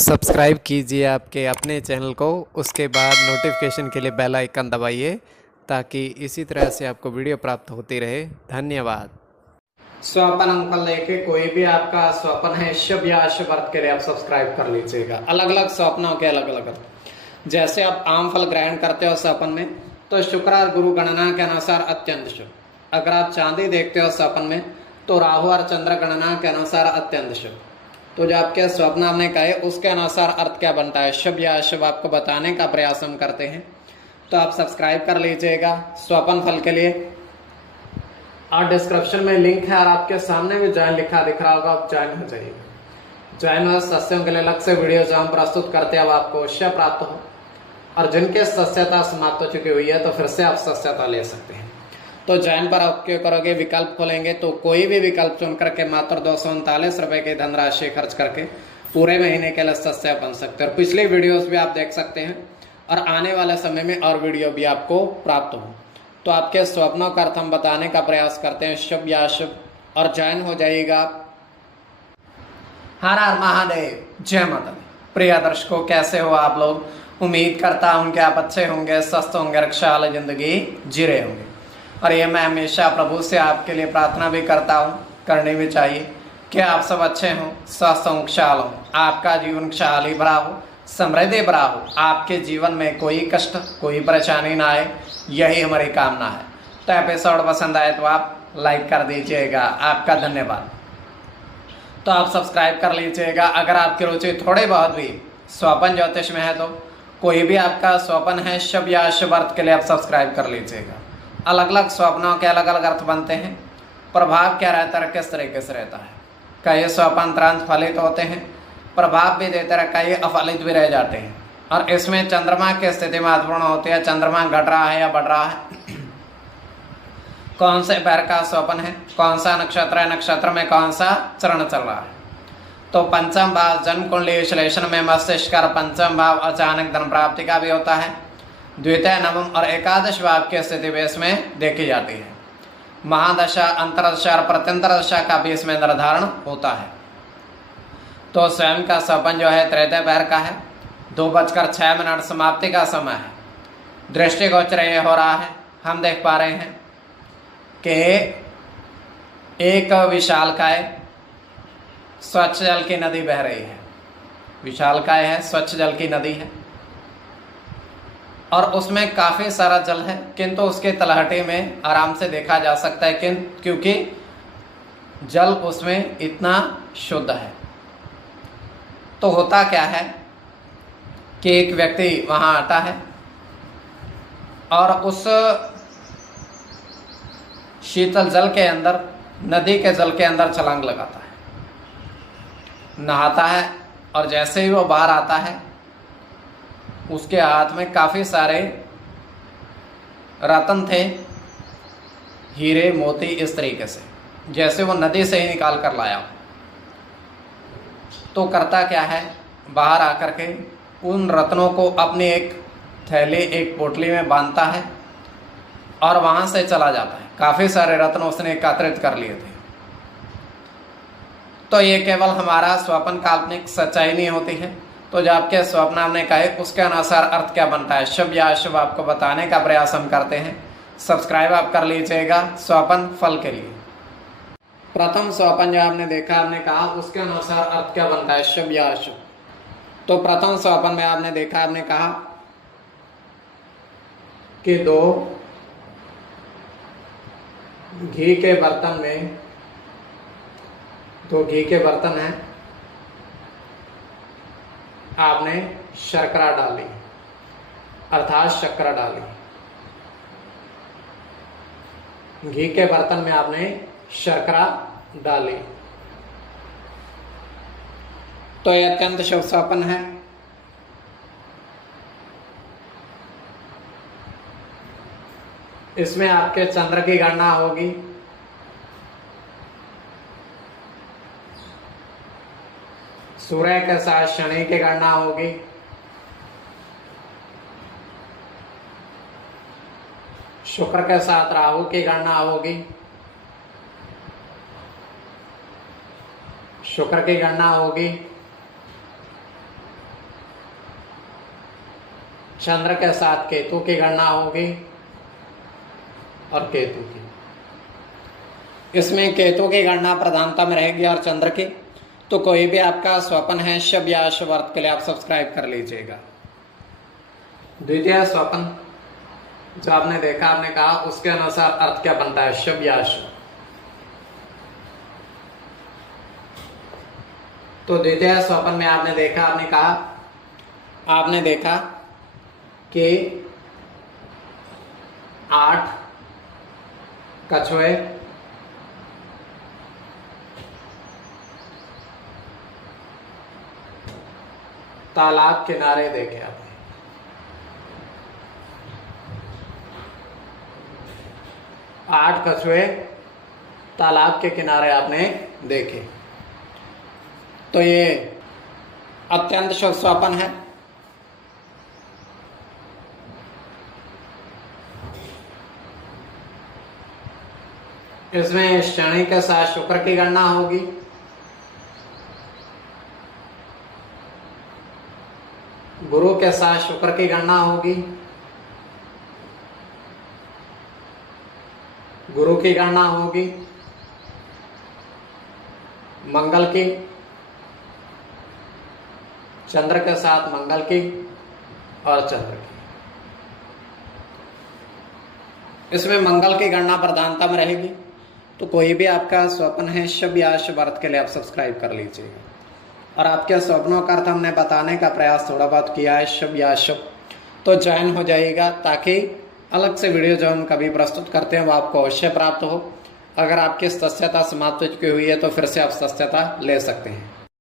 Subscribe कीजिए आपके अपने चैनल को, उसके बाद नोटिफिकेशन के लिए बेल आइकन दबाइए ताकि इसी तरह से आपको वीडियो प्राप्त होती रहे। धन्यवाद। स्वपन अंक लेके कोई भी आपका स्वपन है शुभ या अशुभ अर्थ के लिए आप सब्सक्राइब कर लीजिएगा। अलग अलग स्वप्नों के अलग अलग अर्थ। जैसे आप आम फल ग्रहण करते हो स्वपन में, तो शुक्र और गुरु गणना के अनुसार अत्यंत शुभ। अगर आप चांदी देखते हो स्वपन में, तो राहु और चंद्र गणना के अनुसार अत्यंत शुभ। तो जो आपके स्वप्न हमने कहे उसके अनुसार अर्थ क्या बनता है, शुभ या अशुभ, आपको बताने का प्रयास हम करते हैं। तो आप सब्सक्राइब कर लीजिएगा स्वपन फल के लिए, और डिस्क्रिप्शन में लिंक है और आपके सामने भी ज्वाइन लिखा दिख रहा होगा, आप ज्वाइन हो जाइएगा। ज्वाइन हो सस्यों के लिए अलग से वीडियो जो हम प्रस्तुत करते हैं अब आपको अवश्य प्राप्त हो, और जिनके सस्यता समाप्त हो चुकी हुई है तो फिर से आप सस्यता ले सकते हैं। तो ज्वाइन पर आप क्यों करोगे, विकल्प खोलेंगे तो कोई भी विकल्प चुन करके मात्र 239 रुपए की धनराशि खर्च करके पूरे महीने के लिए सस्य बन सकते हैं। और पिछली वीडियोस भी आप देख सकते हैं, और आने वाले समय में और वीडियो भी आपको प्राप्त हो। तो आपके स्वप्नों का अर्थ हम बताने का प्रयास करते हैं, शुभ या अशुभ, और ज्वाइन हो जाइएगा। हर हर महादेव, जय माता दी। प्रिय दर्शकों, कैसे हो आप लोग? उम्मीद करता हूं कि आप अच्छे होंगे, स्वस्थ होंगे, खुशहाल जिंदगी जी रहे होंगे। और ये मैं हमेशा प्रभु से आपके लिए प्रार्थना भी करता हूँ, करनी भी चाहिए, कि आप सब अच्छे हों, स्वस्थ हों, खुशहाल हों, आपका जीवन खुशहाली भरा हो, समृद्धि भरा हो, आपके जीवन में कोई कष्ट कोई परेशानी ना आए, यही हमारी कामना है। तो एपिसोड पसंद आए तो आप लाइक कर दीजिएगा, आपका धन्यवाद। तो आप सब्सक्राइब कर लीजिएगा। अगर आपकी रुचि थोड़ी बहुत भी स्वपन ज्योतिष में है तो कोई भी आपका स्वपन है शुभ या अशुभ अर्थ के लिए आप सब्सक्राइब कर लीजिएगा। अलग अलग स्वप्नों के अलग अलग अर्थ बनते हैं। प्रभाव क्या रहता है, किस तरीके से रहता है, कई स्वप्न तुरंत फलित होते हैं, प्रभाव भी देते रहे, कई अफलित भी रह जाते हैं। और इसमें चंद्रमा की स्थिति महत्वपूर्ण होती है। चंद्रमा घट रहा है या बढ़ रहा है, कौन से पैर का स्वप्न है, कौन सा नक्षत्र है, नक्षत्र में कौन सा चरण चल रहा है। तो पंचम भाव जन्म कुंडली विश्लेषण में मस्तिष्क का पंचम भाव अचानक धन प्राप्ति का भी होता है। द्वितीय, नवम और एकादश भाव की स्थिति भी इसमें देखी जाती है। महादशा, अंतरदशा और प्रत्यंतर दशा का भी इसमें निर्धारण होता है। तो स्वयं का स्वपन जो है तृतीय पैर का है, 2:06 समाप्ति का समय है। दृष्टिगोचर ये हो रहा है, हम देख पा रहे हैं कि एक विशालकाय स्वच्छ जल की नदी बह रही है। विशालकाय है, स्वच्छ जल की नदी है, और उसमें काफ़ी सारा जल है, किंतु उसके तलहटी में आराम से देखा जा सकता है क्योंकि जल उसमें इतना शुद्ध है। तो होता क्या है कि एक व्यक्ति वहाँ आता है और उस शीतल जल के अंदर, नदी के जल के अंदर छलांग लगाता है, नहाता है, और जैसे ही वो बाहर आता है उसके हाथ में काफ़ी सारे रत्न थे, हीरे मोती, इस तरीके से जैसे वो नदी से ही निकाल कर लाया। तो करता क्या है, बाहर आकर के उन रत्नों को अपनी एक थैली, एक पोटली में बांधता है और वहाँ से चला जाता है। काफ़ी सारे रत्न उसने एकत्रित कर लिए थे। तो ये केवल हमारा स्वप्न काल्पनिक सच्चाई नहीं होती है। तो जो आपके स्वप्न हमने कहे उसके अनुसार अर्थ क्या बनता है, शुभ या अशुभ, आपको बताने का प्रयास हम करते हैं। सब्सक्राइब आप कर लीजिएगा स्वप्न फल के लिए। प्रथम स्वप्न जो आपने देखा, हमने कहा उसके अनुसार अर्थ क्या बनता है, शुभ या अशुभ। तो प्रथम स्वप्न में आपने देखा, आपने कहा कि 2 घी के बर्तन में, 2 घी के बर्तन हैं, आपने शर्करा डाली, अर्थात शक्कर डाली। घी के बर्तन में आपने शर्करा डाली, तो यह अत्यंत शुभ स्वप्न है। इसमें आपके चंद्र की गणना होगी, सूर्य के साथ शनि की गणना होगी, शुक्र के साथ राहु की गणना होगी, शुक्र की गणना होगी, चंद्र के साथ केतु की गणना होगी और केतु की, इसमें केतु की गणना प्रधानता में रहेगी और चंद्र की। तो कोई भी आपका स्वप्न है शुभ या अशुभ अर्थ के लिए आप सब्सक्राइब कर लीजिएगा। द्वितीय स्वप्न जो आपने देखा, आपने कहा उसके अनुसार अर्थ क्या बनता है, शुभ या अशुभ। तो द्वितीय स्वप्न में आपने देखा, आपने देखा कि 8 कछुए तालाब किनारे देखे आपने, 8 कछुए तालाब के किनारे आपने देखे। तो ये अत्यंत शुभ स्वप्न है। इसमें शनि के साथ शुक्र की गणना होगी, गुरु के साथ शुक्र की गणना होगी, गुरु की गणना होगी, मंगल की, चंद्र के साथ मंगल की और चंद्र की। इसमें मंगल की गणना प्रधानता में रहेगी। तो कोई भी आपका स्वप्न है शुभ या अशुभ अर्थ के लिए आप सब्सक्राइब कर लीजिएगा। और आपके स्वप्नों का अर्थ हमने बताने का प्रयास थोड़ा बहुत किया है, शुभ या अशुभ, तो ज्वाइन हो जाइएगा ताकि अलग से वीडियो जो हम कभी प्रस्तुत करते हैं वो आपको अवश्य प्राप्त हो। अगर आपकी सदस्यता समाप्त हो चुकी हुई है तो फिर से आप सदस्यता ले सकते हैं।